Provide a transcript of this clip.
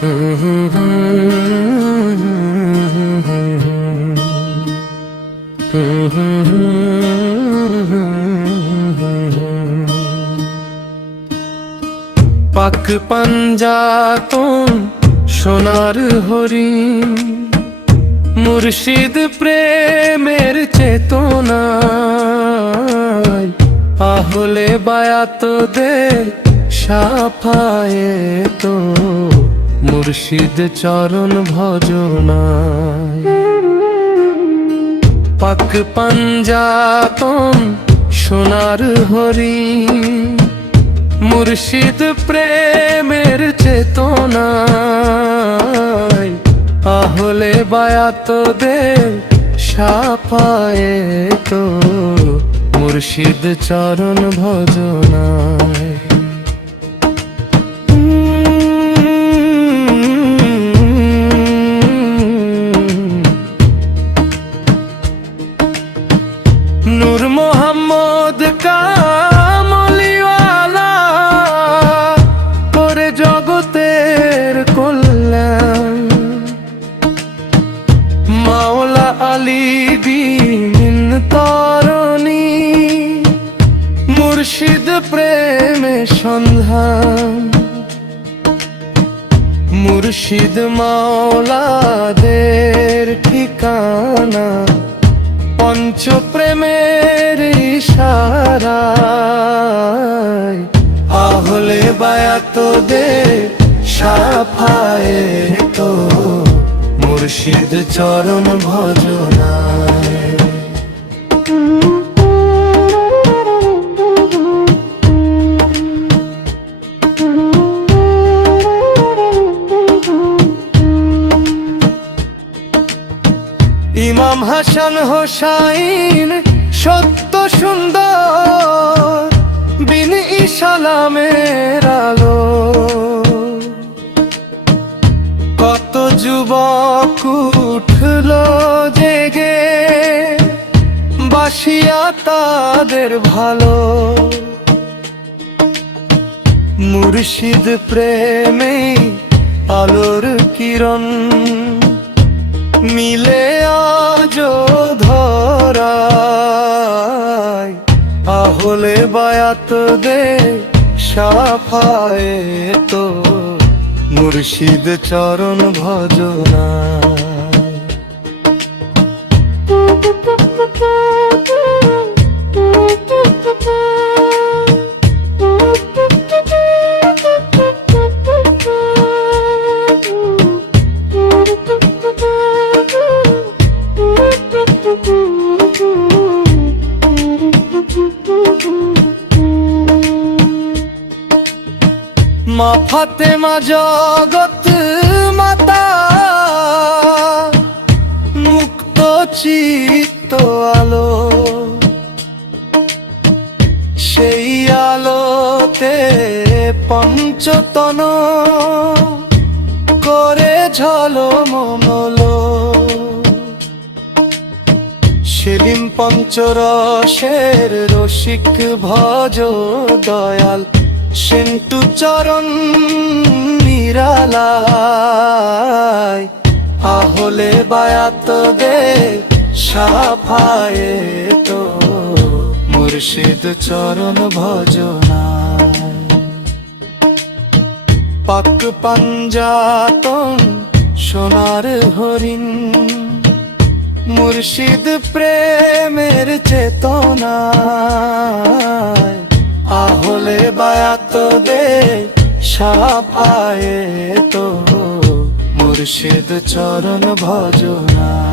পাক পাঞ্জাতন সোনার হরিণ, মুর্শিদ প্রেমের চেতনায় আহলে বায়াত দে সাফায়েত মুর্শিদ চরণ ভজনায়। পাক পাঞ্জাতন সোনার হরিণ, মুর্শিদ প্রেমের চেতনায় আহলে বায়াত দে সাফায়েত মুর্শিদ চরণ ভজনায়। নূর মোহাম্মদ কামলিওয়ালা করে জগতের কল্যাণ, মাওলা আলী বিন তরণী মুর্শিদ প্রেমে সন্ধান। মুর্শিদ মাওলাদের ঠিকানা পঞ্চ প্রেমের ইশারায় আহলে বায়াত দে সাফায়েত মুর্শিদ চরণ ভজনায়। ইমাম হাসান হোসাইন সত্য সুন্দর বিন ইসালামের আলো, কত যুবক উঠল জেগে বাসিয়া তাদের ভালো। মুর্শিদ প্রেমে আলোর কিরণ মিলে আজ ধরায় আহলে বায়াত দে সাফায়েত মুর্শিদ চরণ ভজনায়। মা ফাতেমা জগত মাতা মুক্ত চিত্ত আলো, সেই আলোতে পঞ্চতন করে ঝলমলো। সেলিম পঞ্চরসের রসিক ভজ দয়াল সেন্টু চরণ নিরালায় আহলে বায়াত দে সাফায়েত মুর্শিদ চরণ ভজনায়। পাক পাঞ্জাতন সোনার হরিণ, মুর্শিদ প্রেমের চেতনায় আহলে বায়াত দে সাফায়েত মুর্শিদ চরণ ভজনায়।